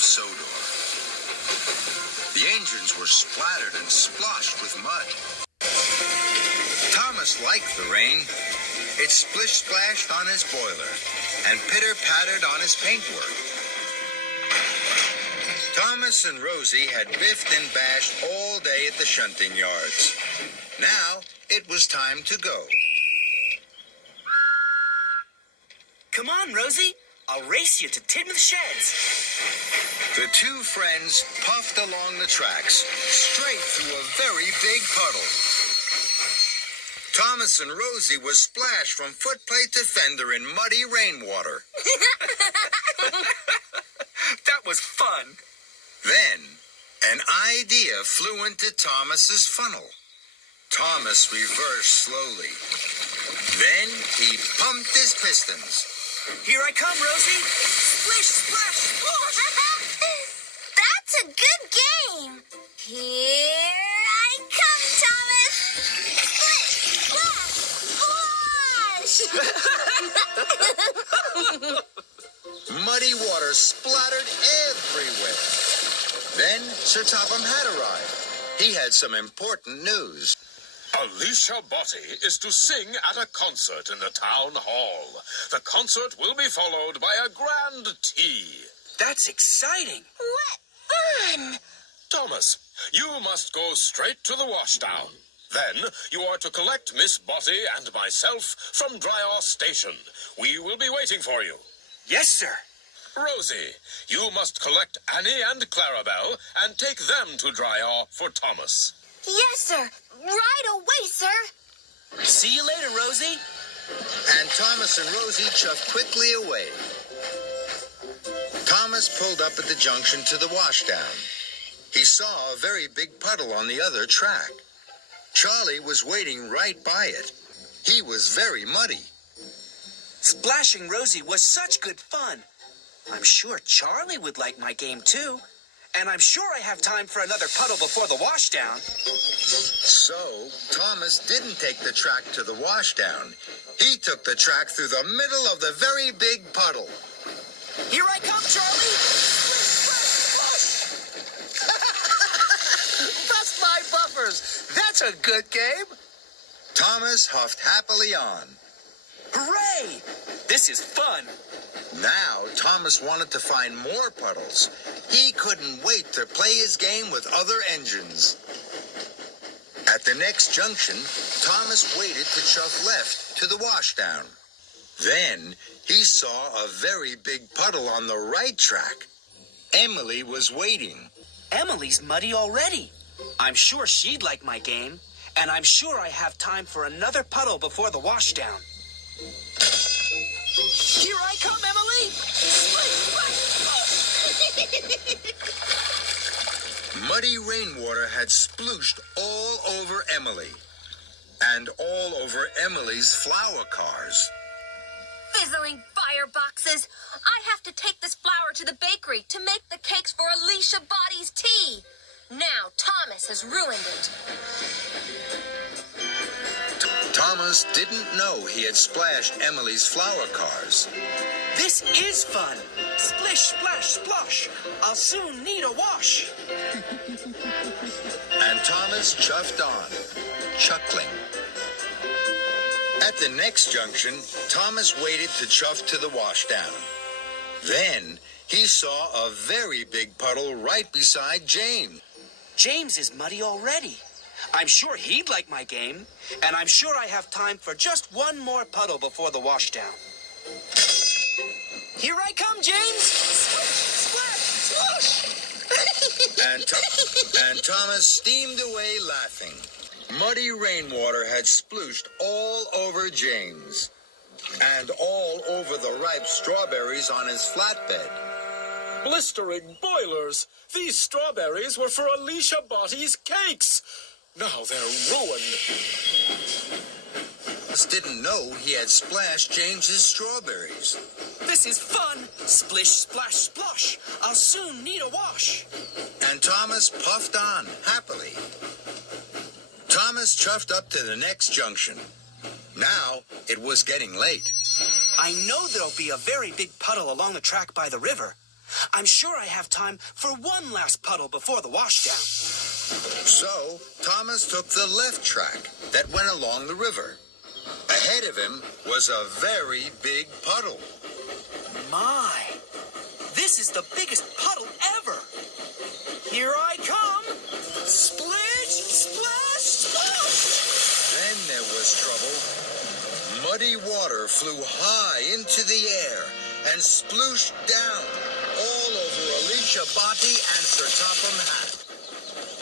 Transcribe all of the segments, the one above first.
of Sodor. The engines were splattered and sploshed with mud. Thomas liked the rain. It splish-splashed on his boiler and pitter-pattered on his paintwork. Thomas and Rosie had biffed and bashed all day at the shunting yards. Now it was time to go. Come on, Rosie. I'll race you to Tidmouth Sheds. The two friends puffed along the tracks, straight through a very big puddle. Thomas and Rosie were splashed from footplate to fender in muddy rainwater. That was fun. Then, an idea flew into Thomas's funnel. Thomas reversed slowly. Then he pumped his pistons. Here I come, Rosie. Splish, splash, splosh. That's a good game. Here I come, Thomas. Splish, splash, splosh. Muddy water splattered everywhere. Then Sir Topham had arrived. He had some important news. Alicia Botti is to sing at a concert in the town hall. The concert will be followed by a grand tea. That's exciting. What fun! Thomas, you must go straight to the washdown. Then you are to collect Miss Botti and myself from Dryaw Station. We will be waiting for you. Yes, sir. Rosie, you must collect Annie and Clarabelle and take them to Dryaw for Thomas. Yes, sir. Right away, sir. See you later, Rosie. And Thomas and Rosie chuffed quickly away. Thomas pulled up at the junction to the washdown. He saw a very big puddle on the other track. Charlie was waiting right by it. He was very muddy. Splashing Rosie was such good fun. I'm sure Charlie would like my game, too. And I'm sure I have time for another puddle before the washdown. So, Thomas didn't take the track to the washdown. He took the track through the middle of the very big puddle. Here I come, Charlie! Bust my buffers! That's a good game! Thomas huffed happily on. Hooray! This is fun. Now, Thomas wanted to find more puddles. He couldn't wait to play his game with other engines. At the next junction, Thomas waited to chuff left to the washdown. Then, he saw a very big puddle on the right track. Emily was waiting. Emily's muddy already. I'm sure she'd like my game. And I'm sure I have time for another puddle before the washdown. Here I come, Emily! Muddy rainwater had splooshed all over Emily. And all over Emily's flower cars. Fizzling fireboxes. I have to take this flour to the bakery to make the cakes for Alicia Botti's tea. Now Thomas has ruined it. Thomas didn't know he had splashed Emily's flower cars. This is fun. Splish, splash, splosh. I'll soon need a wash. And Thomas chuffed on, chuckling. At the next junction, Thomas waited to chuff to the washdown. Then he saw a very big puddle right beside James. James is muddy already. I'm sure he'd like my game, and I'm sure I have time for just one more puddle before the washdown. Here I come, James! Splash, splash, And Thomas steamed away laughing. Muddy rainwater had splooshed all over James, and all over the ripe strawberries on his flatbed. Blistering boilers! These strawberries were for Alicia Botti's cakes! Now they're ruined. Thomas didn't know he had splashed James's strawberries. This is fun. Splish, splash, splosh. I'll soon need a wash. And Thomas puffed on happily. Thomas chuffed up to the next junction. Now it was getting late. I know there'll be a very big puddle along the track by the river. I'm sure I have time for one last puddle before the washdown. So Thomas took the left track that went along the river. Ahead of him was a very big puddle. My, this is the biggest puddle ever. Here I come. Splish, splash, splash. Then there was trouble. Muddy water flew high into the air and splooshed down all over Alicia Botti and Sir Topham Hatt.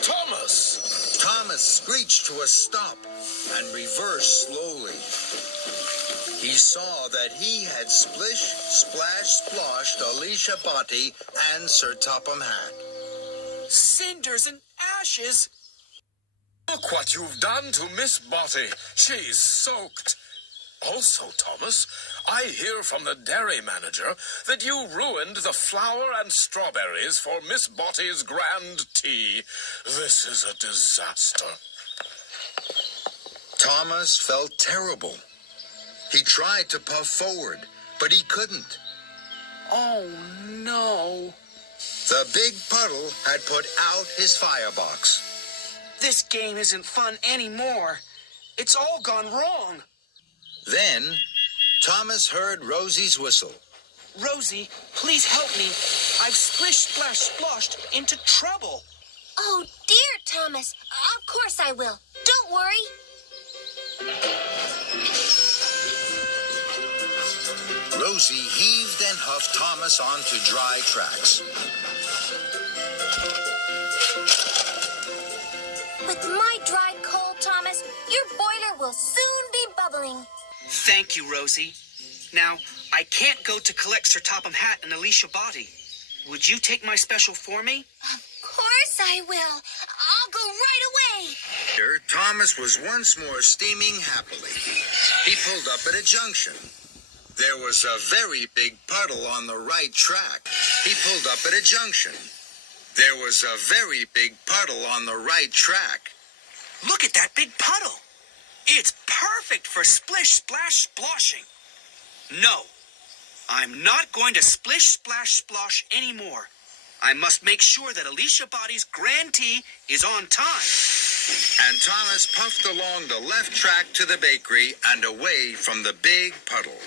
Thomas! Thomas screeched to a stop and reversed slowly. He saw that he had splish, splash, sploshed Alicia Botti and Sir Topham Hatt. Cinders and ashes. Look what you've done to Miss Botti. She's soaked. Also, Thomas, I hear from the dairy manager that you ruined the flour and strawberries for Miss Botti's grand tea. This is a disaster. Thomas felt terrible. He tried to puff forward, but he couldn't. Oh, no. The big puddle had put out his firebox. This game isn't fun anymore. It's all gone wrong. Then, Thomas heard Rosie's whistle. Rosie, please help me. I've splish-splash-splashed into trouble. Oh, dear, Thomas. Of course I will. Don't worry. Rosie heaved and huffed Thomas onto dry tracks. With my dried coal, Thomas, your boiler will soon be bubbling. Thank you, Rosie. Now, I can't go to collect Sir Topham Hatt and Alicia Botti. Would you take my special for me? Of course I will. I'll go right away. Later, Thomas was once more steaming happily. He pulled up at a junction. There was a very big puddle on the right track. He pulled up at a junction. There was a very big puddle on the right track. Look at that big puddle. It's perfect for splish-splash-sploshing. No, I'm not going to splish-splash-splosh anymore. I must make sure that Alicia Botti's grand tea is on time. And Thomas puffed along the left track to the bakery and away from the big puddle.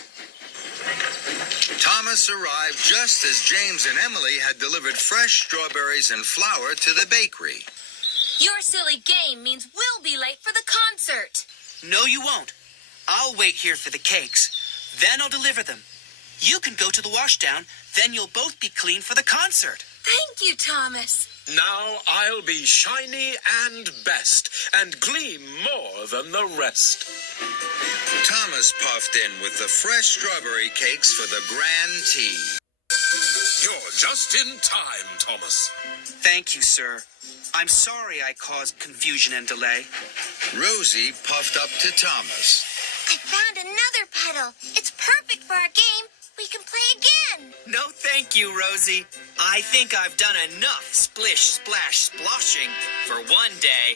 Thomas arrived just as James and Emily had delivered fresh strawberries and flour to the bakery. Your silly game means we'll be late for the concert. No, you won't. I'll wait here for the cakes. Then I'll deliver them. You can go to the washdown, then you'll both be clean for the concert. Thank you, Thomas. Now I'll be shiny and best, and gleam more than the rest. Thomas puffed in with the fresh strawberry cakes for the grand tea. You're just in time, Thomas. Thank you, sir. I'm sorry I caused confusion and delay. Rosie puffed up to Thomas. I found another puddle. It's perfect for our game. We can play again. No, thank you, Rosie. I think I've done enough splish-splash-sploshing for one day.